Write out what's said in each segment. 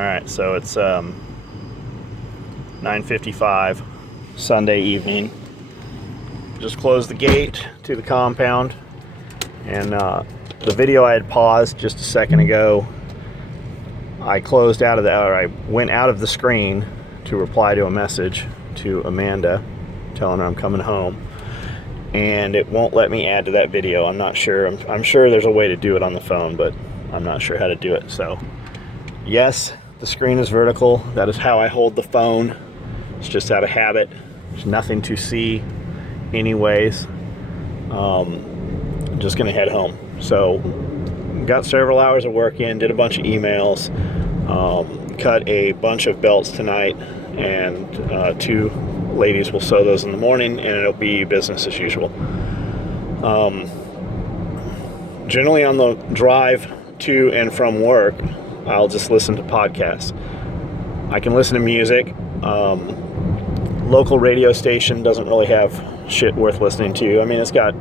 Alright, so it's 9:55 Sunday evening. Just closed the gate to the compound, and the video I had paused just a second ago, I went out of the screen to reply to a message to Amanda telling her I'm coming home, and it won't let me add to that video. I'm not sure. I'm sure there's a way to do it on the phone, but I'm not sure how to do it. So yes, the screen is vertical. That is how I hold the phone. It's just out of habit. There's nothing to see anyways. I'm just gonna head home. So got several hours of work in, did a bunch of emails, cut a bunch of belts tonight, and two ladies will sew those in the morning, and it'll be business as usual. Generally on the drive to and from work, I'll just listen to podcasts. I can listen to music. Local radio station doesn't really have shit worth listening to. I mean, it's got,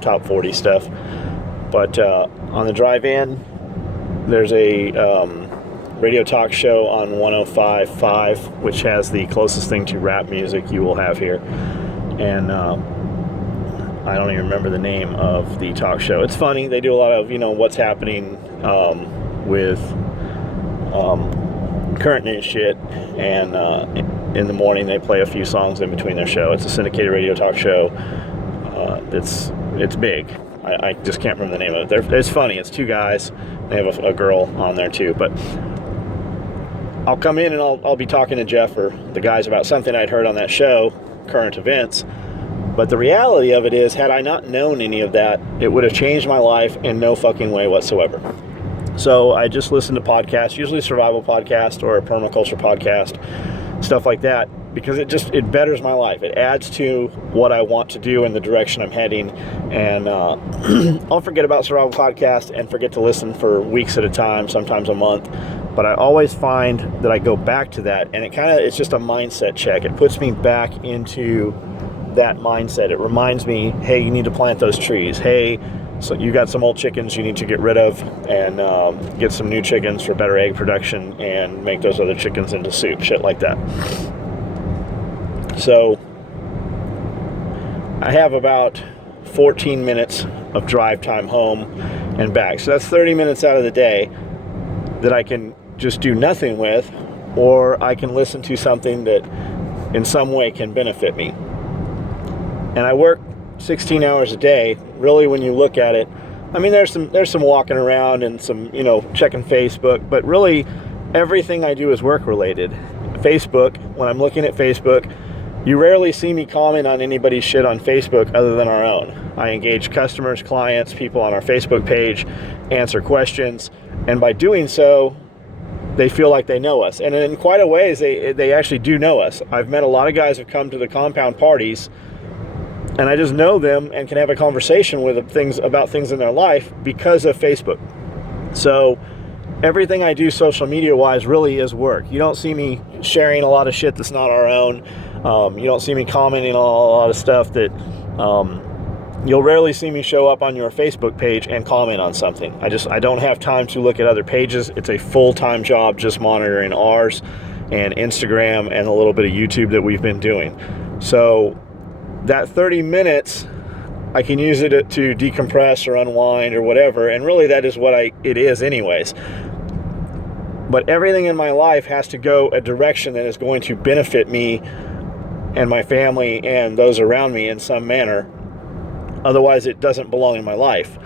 top 40 stuff. But on the drive in, there's a radio talk show on 105.5, which has the closest thing to rap music you will have here. And I don't even remember the name of the talk show. It's funny. They do a lot of, what's happening with current news shit. And in the morning, they play a few songs in between their show. It's a syndicated radio talk show. It's big. I just can't remember the name of it. It's funny. It's two guys. They have a girl on there too. But I'll come in and I'll be talking to Jeff or the guys about something I'd heard on that show, current events. But the reality of it is, had I not known any of that, it would have changed my life in no fucking way whatsoever. So I just listen to podcasts, usually a survival podcast or a permaculture podcast, stuff like that, because it betters my life. It adds to what I want to do and the direction I'm heading. And I'll forget about survival podcast and forget to listen for weeks at a time, sometimes a month. But I always find that I go back to that, and it's just a mindset check. It puts me back into that mindset. It reminds me, hey, you need to plant those trees. Hey, so you got some old chickens you need to get rid of, and get some new chickens for better egg production and make those other chickens into soup, shit like that. So I have about 14 minutes of drive time home and back. So that's 30 minutes out of the day that I can just do nothing with, or I can listen to something that in some way can benefit me. And I work 16 hours a day. Really, when you look at it, I mean, there's some walking around and some, checking Facebook, but really everything I do is work related. Facebook, when I'm looking at Facebook, you rarely see me comment on anybody's shit on Facebook other than our own. I engage customers, clients, people on our Facebook page, answer questions, and by doing so, they feel like they know us. And in quite a ways, they actually do know us. I've met a lot of guys who've come to the compound parties, and I just know them and can have a conversation with them about things in their life because of Facebook. So everything I do social media-wise really is work. You don't see me sharing a lot of shit that's not our own. You don't see me commenting on a lot of stuff that you'll rarely see me show up on your Facebook page and comment on something. I don't have time to look at other pages. It's a full-time job just monitoring ours and Instagram and a little bit of YouTube that we've been doing. So that 30 minutes, I can use it to decompress or unwind or whatever, and really that is what it is anyways. But everything in my life has to go a direction that is going to benefit me and my family and those around me in some manner. Otherwise, it doesn't belong in my life.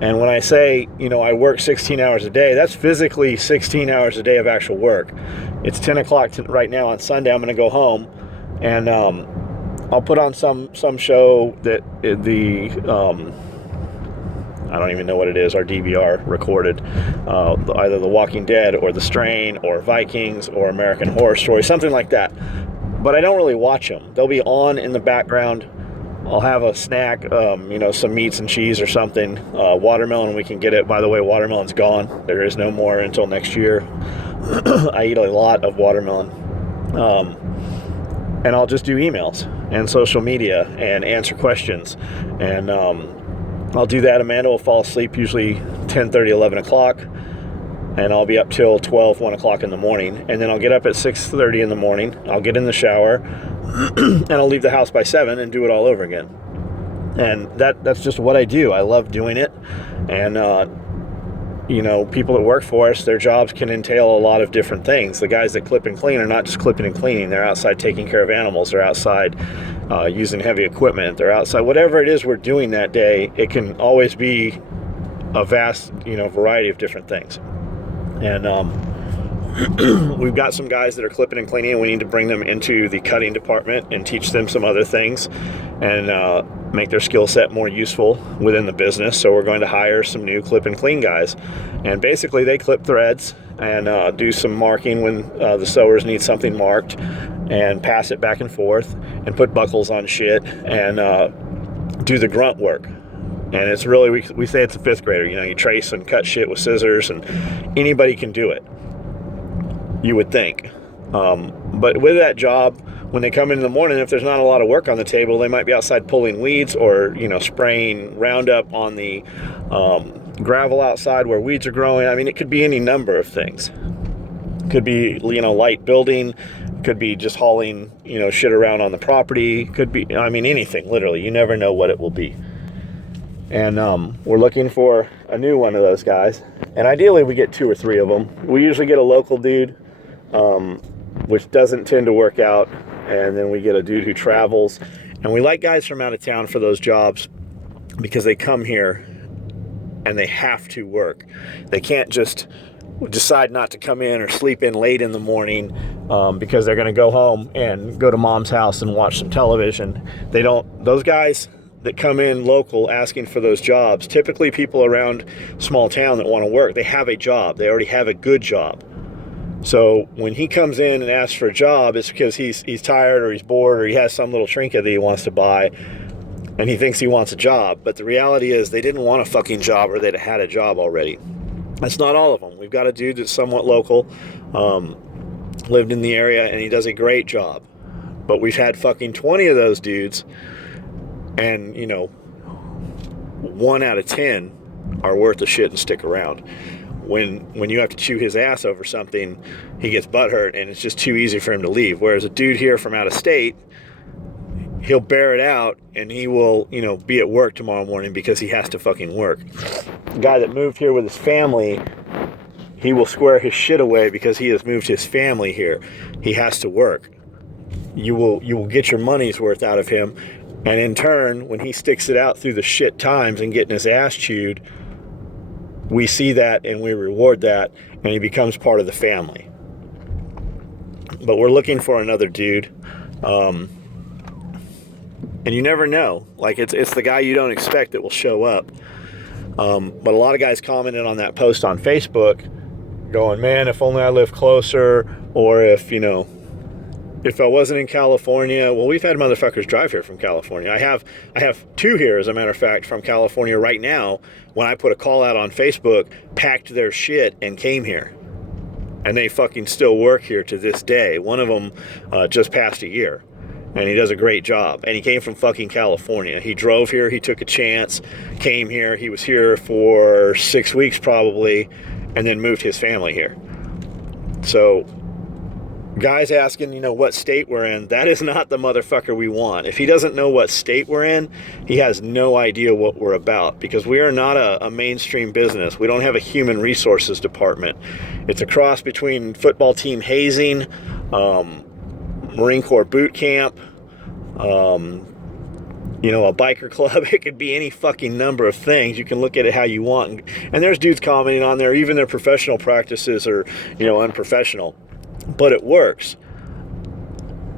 And when I say, I work 16 hours a day, that's physically 16 hours a day of actual work. It's 10 o'clock right now on Sunday. I'm going to go home, and I'll put on some show that I don't even know what it is, our DVR recorded, either The Walking Dead or The Strain or Vikings or American Horror Story, something like that. But I don't really watch them. They'll be on in the background. I'll have a snack, some meats and cheese or something. Watermelon, we can get it. By the way, watermelon's gone. There is no more until next year. I eat a lot of watermelon. And I'll just do emails and social media and answer questions. And I'll do that. Amanda will fall asleep usually 10:30, 11 o'clock. and I'll be up till 12, 1 o'clock in the morning. And then I'll get up at 6:30 in the morning. I'll get in the shower, and I'll leave the house by 7 and do it all over again. And that's just what I do. I love doing it. And, people that work for us, their jobs can entail a lot of different things. The guys that clip and clean are not just clipping and cleaning. They're outside taking care of animals. They're outside using heavy equipment. They're outside. Whatever it is we're doing that day, it can always be a vast, variety of different things. And we've got some guys that are clipping and cleaning, and we need to bring them into the cutting department and teach them some other things and make their skill set more useful within the business. So we're going to hire some new clip and clean guys. And basically they clip threads and do some marking when the sewers need something marked, and pass it back and forth and put buckles on shit and do the grunt work. And it's really, we say it's a fifth grader. You trace and cut shit with scissors, and anybody can do it, you would think. But with that job, when they come in the morning, if there's not a lot of work on the table, they might be outside pulling weeds or, spraying Roundup on the gravel outside where weeds are growing. I mean, it could be any number of things. It could be, light building. It could be just hauling, shit around on the property. Could be, anything, literally. You never know what it will be. And we're looking for a new one of those guys. And ideally, we get 2 or 3 of them. We usually get a local dude, which doesn't tend to work out. And then we get a dude who travels. And we like guys from out of town for those jobs because they come here and they have to work. They can't just decide not to come in or sleep in late in the morning because they're going to go home and go to mom's house and watch some television. Those guys that come in local asking for those jobs, typically people around small town that want to work, they have a job. They already have a good job. So when he comes in and asks for a job, it's because he's tired or he's bored or he has some little trinket that he wants to buy and he thinks he wants a job. But the reality is they didn't want a fucking job, or they'd have had a job already. That's not all of them. We've got a dude that's somewhat local, lived in the area, and he does a great job. But we've had fucking 20 of those dudes, and 1 out of 10 are worth the shit and stick around. When you have to chew his ass over something, he gets butthurt, and it's just too easy for him to leave. Whereas a dude here from out of state, he'll bear it out, and he will, be at work tomorrow morning because he has to fucking work. The guy that moved here with his family, he will square his shit away because he has moved his family here. He has to work. You will get your money's worth out of him. And in turn, when he sticks it out through the shit times and getting his ass chewed, we see that and we reward that, and he becomes part of the family. But we're looking for another dude. And you never know. Like, it's the guy you don't expect that will show up. But a lot of guys commented on that post on Facebook going, man, if only I lived closer, or if I wasn't in California. Well, we've had motherfuckers drive here from California. I have 2 here, as a matter of fact, from California right now. When I put a call out on Facebook, packed their shit and came here. And they fucking still work here to this day. One of them just passed a year. And he does a great job. And he came from fucking California. He drove here. He took a chance. Came here. He was here for 6 weeks probably. And then moved his family here. So guys asking, what state we're in, that is not the motherfucker we want. If he doesn't know what state we're in, he has no idea what we're about, because we are not a mainstream business. We don't have a human resources department. It's a cross between football team hazing, Marine Corps boot camp, a biker club. It could be any fucking number of things. You can look at it how you want. And there's dudes commenting on there, even their professional practices are, unprofessional. But it works.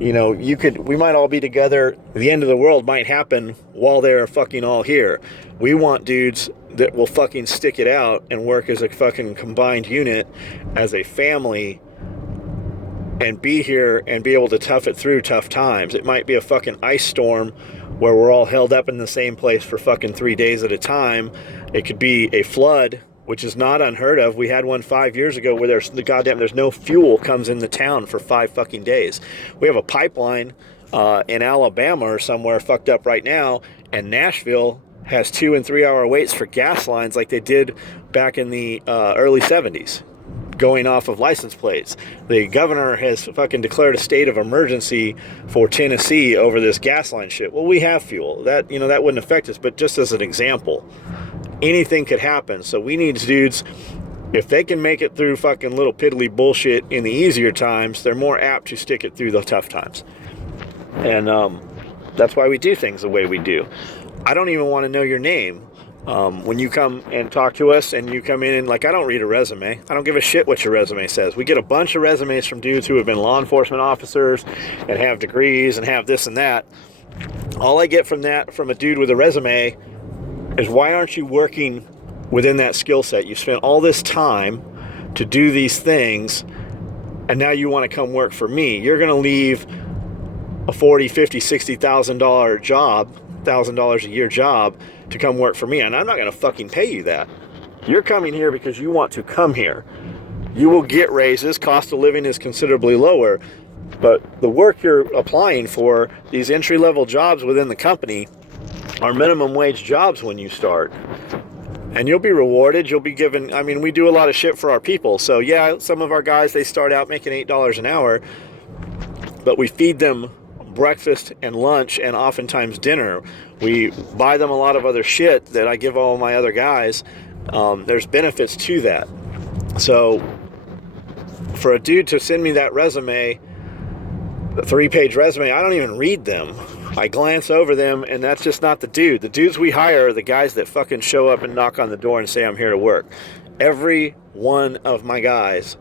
We might all be together. The end of the world might happen while they're fucking all here. We want dudes that will fucking stick it out and work as a fucking combined unit, as a family, and be here and be able to tough it through tough times. It might be a fucking ice storm where we're all held up in the same place for fucking 3 days at a time. It could be a flood, which is not unheard of. We had one 5 years ago where there's no fuel comes in the town for 5 fucking days. We have a pipeline in Alabama or somewhere fucked up right now, and Nashville has 2 and 3 hour waits for gas lines like they did back in the early 70s. going off of license plates. The governor has fucking declared a state of emergency for Tennessee over this gas line shit. Well, we have fuel. That wouldn't affect us, but just as an example, anything could happen. So we need dudes, if they can make it through fucking little piddly bullshit in the easier times, they're more apt to stick it through the tough times. And that's why we do things the way we do. I don't even want to know your name. When you come and talk to us and you come in and, like, I don't read a resume. I don't give a shit what your resume says. We get a bunch of resumes from dudes who have been law enforcement officers and have degrees and have this and that. All I get from a dude with a resume is, why aren't you working within that skill set? You spent all this time to do these things, and now you want to come work for me. You're going to leave a $40,000, $50,000, $60,000 job, $1,000 a year job, to come work for me, and I'm not going to fucking pay you that. You're coming here because you want to come here. You will get raises. Cost of living is considerably lower, but the work you're applying for, these entry-level jobs within the company, are minimum wage jobs when you start. And you'll be rewarded. You'll be given, I mean, we do a lot of shit for our people. So yeah, some of our guys, they start out making $8 an hour, but we feed them breakfast and lunch and oftentimes dinner. We buy them a lot of other shit that I give all my other guys. There's benefits to that. So for a dude to send me that resume, the 3-page resume, I don't even read them. I glance over them, and that's just not the dude. The dudes we hire are the guys that fucking show up and knock on the door and say, I'm here to work. Every one of my guys,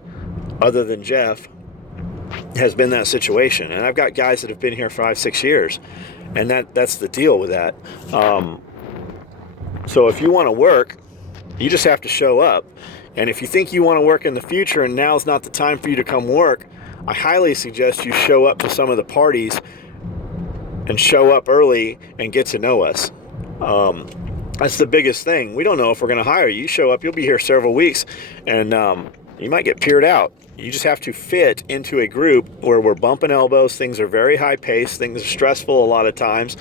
other than Jeff, has been that situation. And I've got guys that have been here 5-6 years, and that's the deal with that. So if you want to work, you just have to show up. And if you think you want to work in the future and now's not the time for you to come work, I highly suggest you show up to some of the parties and show up early and get to know us. That's the biggest thing. We don't know if we're going to hire you. You show up, you'll be here several weeks, and you might get peered out. You just have to fit into a group where we're bumping elbows. Things are very high paced. Things are stressful a lot of times.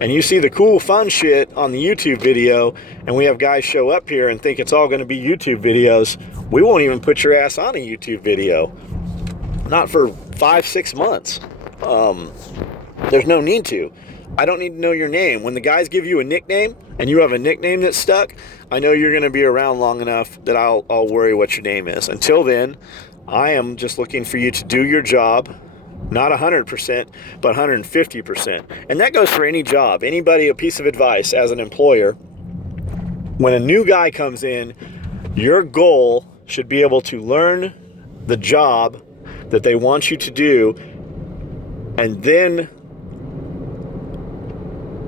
And you see the cool, fun shit on the YouTube video, and we have guys show up here and think it's all going to be YouTube videos. We won't even put your ass on a YouTube video. Not for 5-6 months. There's no need to. I don't need to know your name. When the guys give you a nickname and you have a nickname that's stuck, I know you're going to be around long enough that I'll worry what your name is. Until then, I am just looking for you to do your job, not 100%, but 150%. And that goes for any job. Anybody, a piece of advice as an employer, when a new guy comes in, your goal should be able to learn the job that they want you to do, and then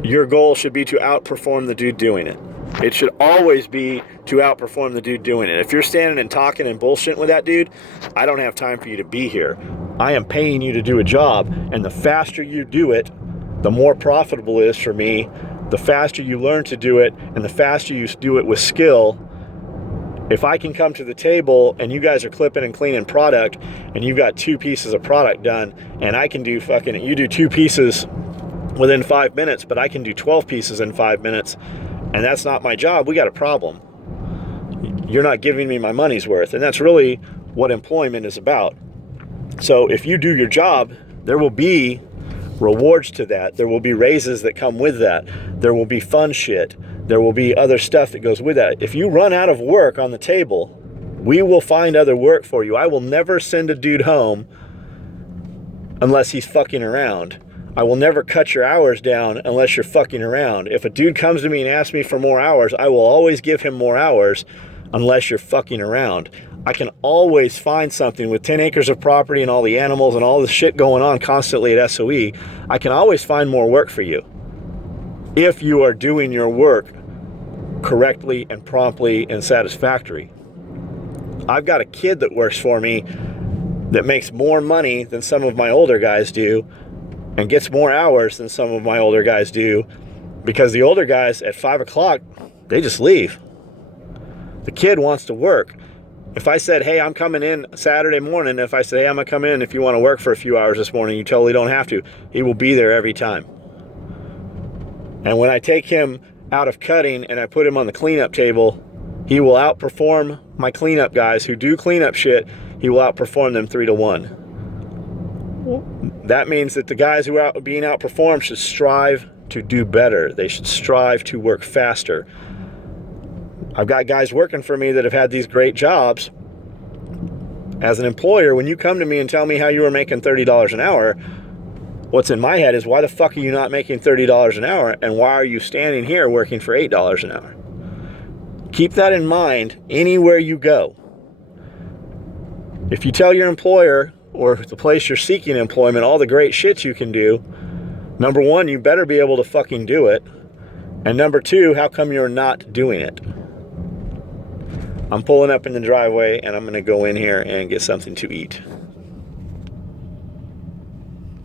your goal should be to outperform the dude doing it. It should always be to outperform the dude doing it. If you're standing and talking and bullshitting with that dude, I don't have time for you to be here. I am paying you to do a job, and the faster you do it, the more profitable it is for me. The faster you learn to do it, and the faster you do it with skill. If I can come to the table and you guys are clipping and cleaning product, and you've got 2 pieces of product done, and I can do you do 2 pieces within 5 minutes, but I can do 12 pieces in 5 minutes, and that's not my job, we got a problem. You're not giving me my money's worth, and that's really what employment is about. So if you do your job, there will be rewards to that. There will be raises that come with that. There will be fun shit. There will be other stuff that goes with that. If you run out of work on the table, we will find other work for you. I will never send a dude home unless he's fucking around. I will never cut your hours down unless you're fucking around. If a dude comes to me and asks me for more hours, I will always give him more hours unless you're fucking around. I can always find something with 10 acres of property and all the animals and all the shit going on constantly at SOE. I can always find more work for you if you are doing your work correctly and promptly and satisfactory. I've got a kid that works for me that makes more money than some of my older guys do, and gets more hours than some of my older guys do, because the older guys at 5 o'clock, they just leave. The kid wants to work. If I said, hey, I'm coming in Saturday morning, if I say, hey, I'm going to come in if you want to work for a few hours this morning, you totally don't have to. He will be there every time. And when I take him out of cutting and I put him on the cleanup table, he will outperform my cleanup guys who do cleanup shit, he will outperform them 3-1. That means that the guys who are being outperformed should strive to do better. They should strive to work faster. I've got guys working for me that have had these great jobs. As an employer, when you come to me and tell me how you are making $30 an hour, what's in my head is, why the fuck are you not making $30 an hour, and why are you standing here working for $8 an hour? Keep that in mind anywhere you go. If you tell your employer or the place you're seeking employment all the great shit you can do, number one, you better be able to fucking do it. And number two, how come you're not doing it? I'm pulling up in the driveway and I'm going to go in here and get something to eat.